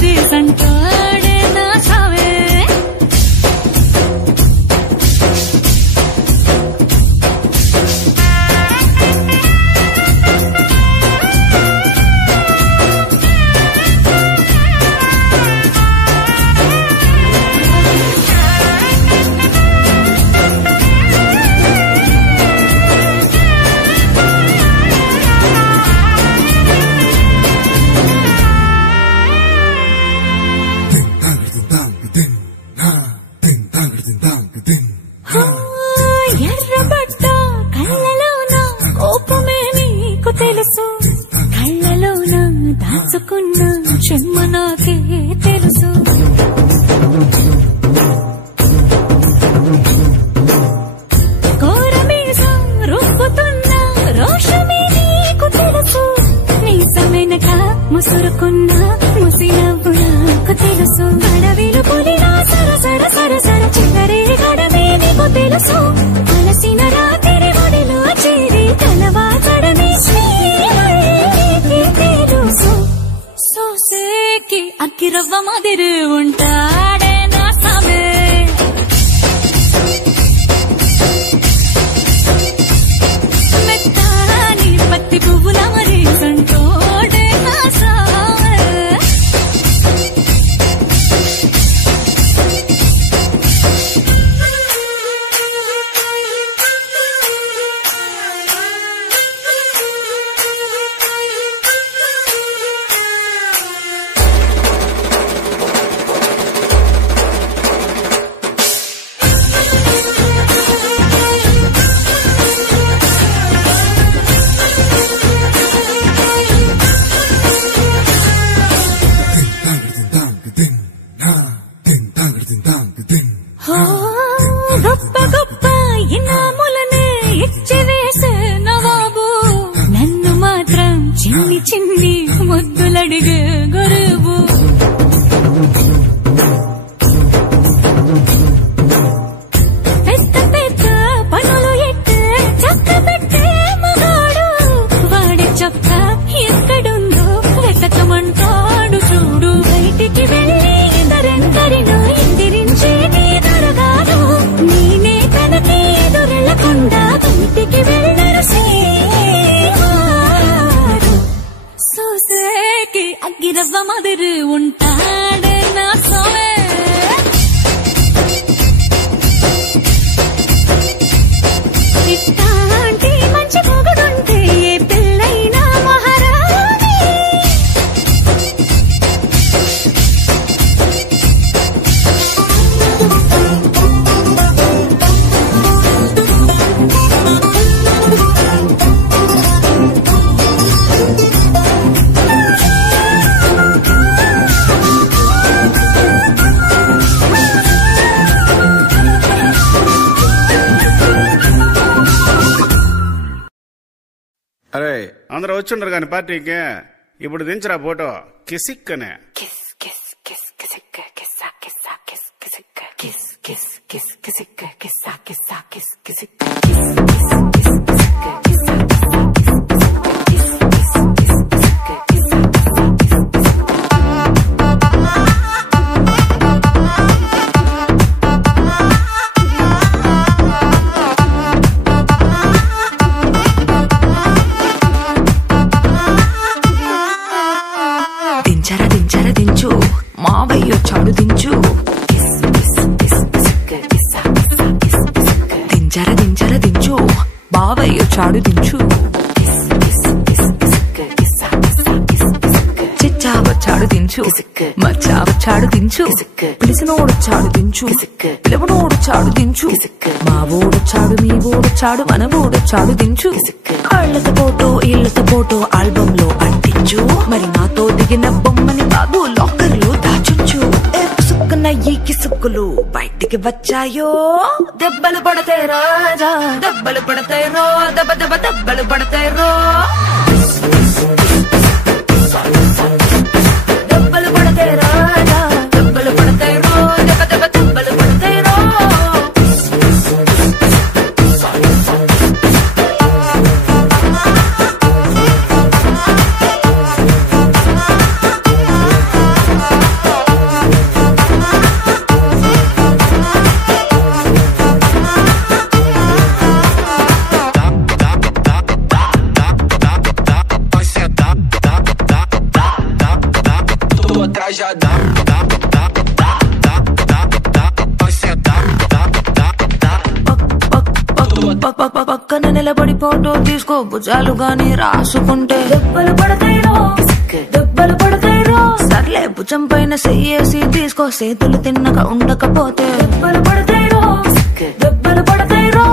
మరి సంటాడే నా సావే ఎర్రబడ్డ కళ్ళలోన కోపమే నీకు తెలుసు కళ్ళలోన దాచుకున్న చెమ్మ నాకే తెలుసు కోరమీసం రుబ్బుతున్న రోషమే నీకు తెలుసు నీసమెనక ముసురుకున్న ముసినవ్వు నాకు తెలుసు అడవిలు పులినా సరసర సరసర చివరి గడమే నీకు తెలుసు అలసిన రాత్రి ఒడిలో చేరి తలవాచడమే శ్రీకి తెలుసు సోసేకి అక్కిరవ్వ మాదిరి ఉంటాడే నా సామే మెత్తాని పత్తి పువ్వుల మరి సంటోడే నా సామే గొప్ప గొప్ప ఇనాములనే ఇచ్చి వేసే నవాబు నన్ను మాత్రం చిన్ని చిన్ని ముద్దులడిగే గురువు పెద్ద పెద్ద పనులు ఎట్టే చక్క పెట్టే మగాడు వాడి చొక్క ఎక్కడుందో వెతకమంటాడు చూడు బయటికి వెళ్ళి ఇద్దరెందరినో ఇందిరించే దొరగాడు నేనే తనకి ఎదురెళ్లకుండా బయటికి వెళ్ళరు సేవాడు సోసేకి అగ్గిరవ్వ మాదిరి ఉంటాడే నా సోమే ఇట్లాంటి మంచి మొగుడుంటే ఏ పిల్లైనా మహారాణి అరే అందరూ వచ్చిండ్రు కానీ పార్టీకి ఇప్పుడు దించరా ఫోటో కిసిక్కనే దించు మావయ్య చాడు దించు దించర దించు బావయ్య చాడు దించు చిచ్చావ చాడు దించు మచ్చావ చాడు దించు పిలిసినోడు చాడు దించు పిలవనోడు చాడు దించు మా ఓడు చాడు మీ ఓడు చాడు మన ఓడు చాడు దించు కళ్ళతో ఫోటో ఇళ్ళతో ఫోటో ఆల్బమ్ లో అంటించు మరి నాతో దిగిన బొమ్మని కాదు లాకర్ లో దాచుంచు సుక్కున ఈ కిసుక్కులు బయటికి వచ్చాయో దెబ్బలు పడతాయి రాజా దెబ్బలు పడతాయి రో దెబ్బ దెబ్బ దెబ్బలు పడతాయి రో దెబ్బలు పడతాయి రాజా దెబ్బలు పడతాయి రో దెబ్బ దెబ్బ దెబ్బలు పడతాయి రో పక్కన నిలబడి ఫోటో తీసుకో భుజాలు గాని రాసుకుంటే దెబ్బలు పడతాయిరో దెబ్బలు పడతాయిరో సర్లే భుజం పైన చెయ్యేసి తీసుకో చేతులు తిన్నక ఉండకపోతే దెబ్బలు పడతాయిరో దెబ్బలు పడతాయిరో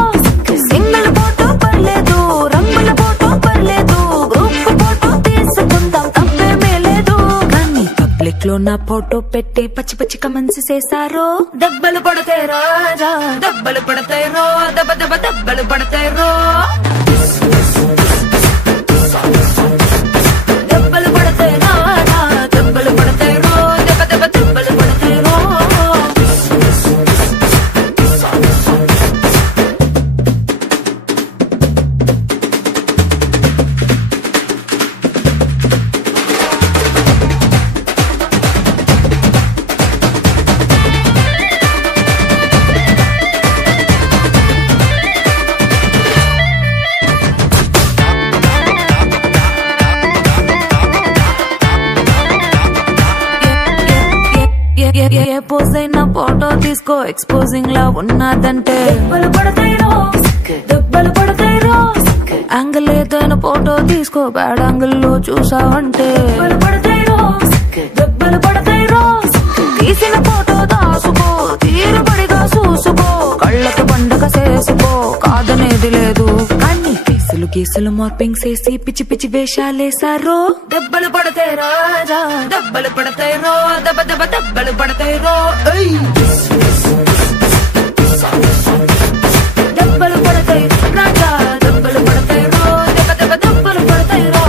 సింగిల్ ఫోటో పర్లేదు రంగుల ఫోటో పర్లేదు గ్రూప్ ఫోటో తీసుకుందాం తప్పేమీ లేదు కానీ పబ్లిక్ లో నా ఫోటో పెట్టి పచ్చి పచ్చి కమెంట్స్ చేశారో దెబ్బలు పడతాయి రాజా దెబ్బలు పడతాయి రో దెబ్బ దెబ్బ దెబ్బలు పడతాయి రో దెబ్బలు పడతాయి రాజా దెబ్బలు పడతాయి రో దెబ్బ దెబ్బ దెబ్బలు పడతాయి రో ఏ పోజ్ అయినా ఫోటో తీసుకో ఎక్స్పోజింగ్ లా ఉన్నదంటే దెబ్బలు పడతాయిరో దెబ్బలు పడతాయిరో యాంగిల్ ఏదైనా ఫోటో తీసుకో బ్యాడ్ యాంగిల్ లో చూసావంటే దెబ్బలు పడతాయిరో దెబ్బలు పడతాయిరో తీసిన ఫోటో దాసుకో తీరుబడిగా చూసుకో కళ్ళకి పండగ చేసుకో కాదనేది లేదు కానీ కేసులు గీసులు మార్పింగ్ చేసి పిచ్చి పిచ్చి వేషాలేసారో దెబ్బలు పడతాయి రాజా దెబ్బలు పడతాయి రో దెబ్బ దెబ్బ దెబ్బలు పడతాయి రో దెబ్బలు పడతాయి రాజా దెబ్బలు పడతాయి రో దెబ్బ దెబ్బ దెబ్బలు పడతాయి రో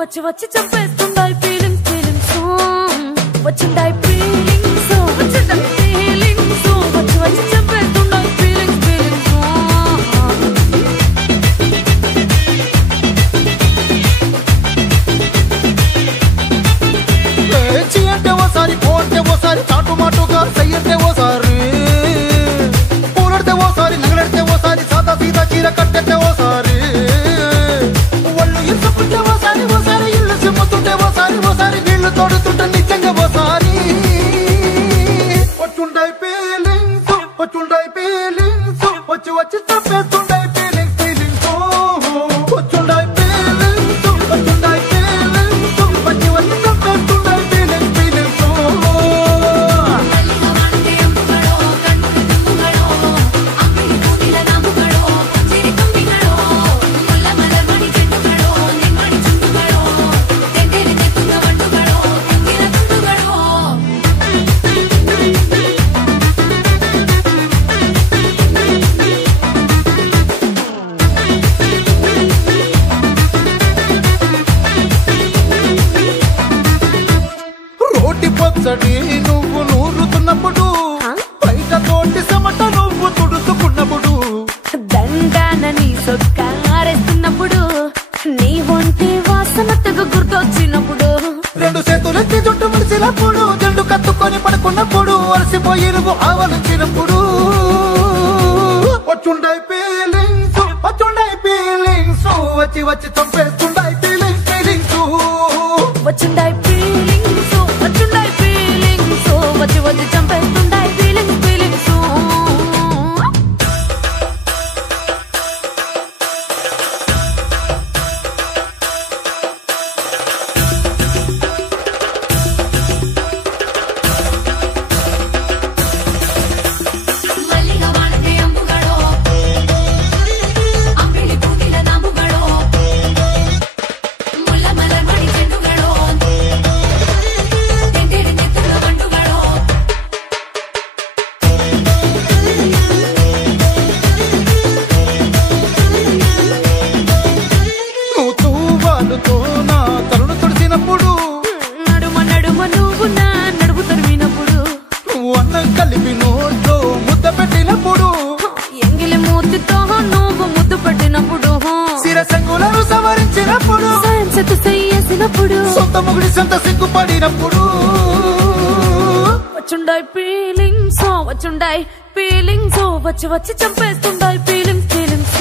వచ్చి వచ్చి చంపేస్తుండాయి ఫీలింగ్స్ ఫీలింగ్స్ వచ్చిండాయి ఫీలింగ్స్ వచ్చిండాయి ఫీలింగ్స్ వచ్చి వచ్చి చంపేస్తుండాయి ఫీలింగ్స్ ఫీలింగ్స్ చీ అంటే ఓసారి పోతే ఓసారి చాటు మాటుగా సయ్యంటే ఓసారి పూలడితే ఓసారి నగలడితే ఓసారి సాదా సీదా చీర కట్టెతే ఓసారి ఒళ్ళు ఇరుసుకుంటే ఓసారి ఓసారి ఇల్లు సిమ్ముతుంటే ఓసారి ఓసారి నీళ్లు తోడుతుంటే నిజంగా ఓసారి వచ్చుండాయి ఫీలింగ్స్ వచ్చి వచ్చి చంపేస్తుండాయి ఫీలింగ్స్ ఫీలింగ్స్ వచ్చుండాయి ఫీలింగ్స్ వచ్చి వచ్చి చంపేస్తుండాయి ఫీలింగ్స్ ఫీలింగ్స్ పొచ్చడి నువ్వు నూరుతున్నప్పుడు బయట తోటి సమట నువ్వు తుడుచుకున్నప్పుడు దండాన నీ సొక్కారేస్తున్నప్పుడు నీ ఒంటి వాసన తెగ గుర్తొచ్చినప్పుడు రెండు చేతులెత్తి చుట్టూ మలిసినప్పుడు జండు కత్తుకొని పడుకున్నప్పుడు అలసిపోయి నువ్వు ఆవలించినప్పుడు వచ్చుండాయి ఫీలింగ్స్ వచ్చి వచ్చి చంపేస్తుండాయి ఫీలింగ్స్ ఫీలింగ్స్ వచ్చిండాయి ఫీలింగ్స్ వచ్చిండాయి ఫీలింగ్స్ వచ్చి వచ్చి చంపేస్తుండాయి ఫీలింగ్స్ ఫీలింగ్స్ తుసేసినప్పుడు సొంత ముగుడి సొంత సిగ్గుపడినప్పుడు వచ్చుండాయి ఫీలింగ్స్ వచ్చుండాయి ఫీలింగ్స్ వచ్చి వచ్చి చంపేస్తుండాయి ఫీలింగ్స్ ఫీలింగ్స్